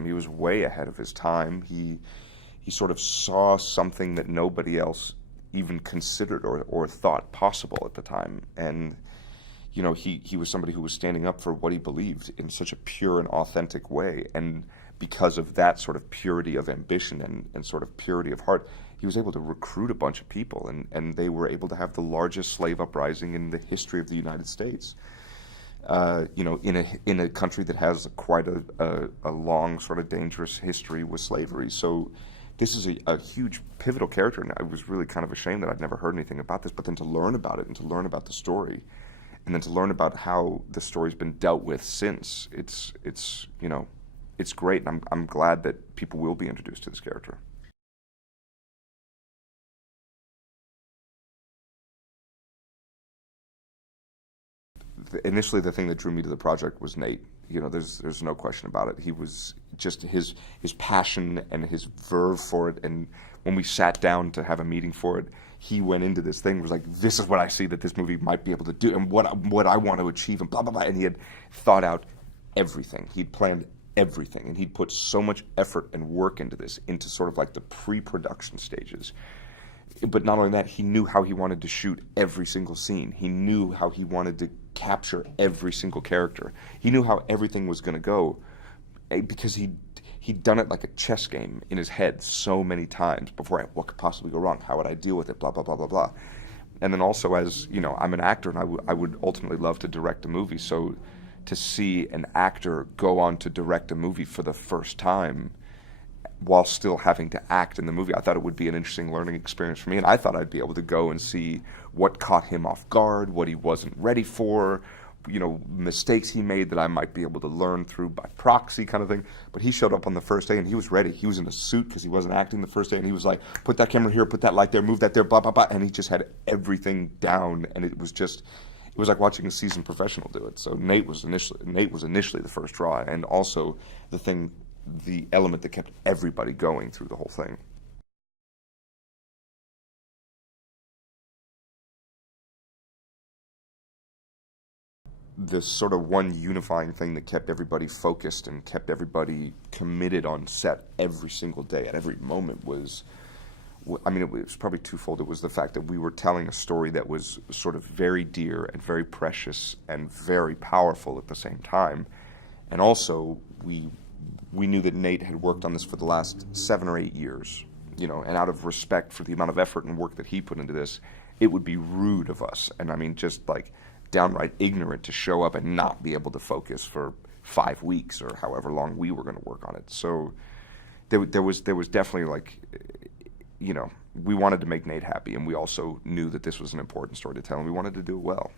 system. He was way ahead of his time. He sort of saw something that nobody else even considered or thought possible at the time. And he was somebody who was standing up for what he believed in such a pure and authentic way. And because of that sort of purity of ambition and sort of purity of heart, he was able to recruit a bunch of people, and they were able to have the largest slave uprising in the history of the United States. In a country that has quite a long, sort of dangerous history with slavery. So this is a huge pivotal character, and I was really kind of ashamed that I'd never heard anything about this, but then to learn about it and to learn about the story, and then to learn about how the story's been dealt with since, it's great, and I'm glad that people will be introduced to this character. Initially, the thing that drew me to the project was Nate. There's no question about it. He was just his passion and his verve for it. And when we sat down to have a meeting for it, he went into this thing, was like, "This is what I see that this movie might be able to do, and what I want to achieve," and blah blah blah. And he had thought out everything. He'd planned everything, and he'd put so much effort and work into this, into sort of like the pre-production stages. But not only that, he knew how he wanted to shoot every single scene. He knew how he wanted to capture every single character. He knew how everything was going to go, because he'd done it like a chess game in his head so many times before. What could possibly go wrong? How would I deal with it? Blah, blah, blah, blah, blah. And then also, as you know, I'm an actor, and I would ultimately love to direct a movie. So to see an actor go on to direct a movie for the first time while still having to act in the movie, I thought it would be an interesting learning experience for me, and I thought I'd be able to go and see what caught him off guard, what he wasn't ready for, mistakes he made that I might be able to learn through by proxy, kind of thing. But he showed up on the first day and he was ready. He was in a suit because he wasn't acting the first day, and he was like, "Put that camera here, put that light there, move that there, blah blah blah," and he just had everything down, and it was like watching a seasoned professional do it. So Nate was initially the first draw, and also the element that kept everybody going through the whole thing. The sort of one unifying thing that kept everybody focused and kept everybody committed on set every single day at every moment was, it was probably twofold. It was the fact that we were telling a story that was sort of very dear and very precious and very powerful at the same time. And also, we knew that Nate had worked on this for the last 7 or 8 years, and out of respect for the amount of effort and work that he put into this, it would be rude of us, and just like downright ignorant, to show up and not be able to focus for 5 weeks or however long we were going to work on it. So there was definitely, like, we wanted to make Nate happy, and we also knew that this was an important story to tell, and we wanted to do it well.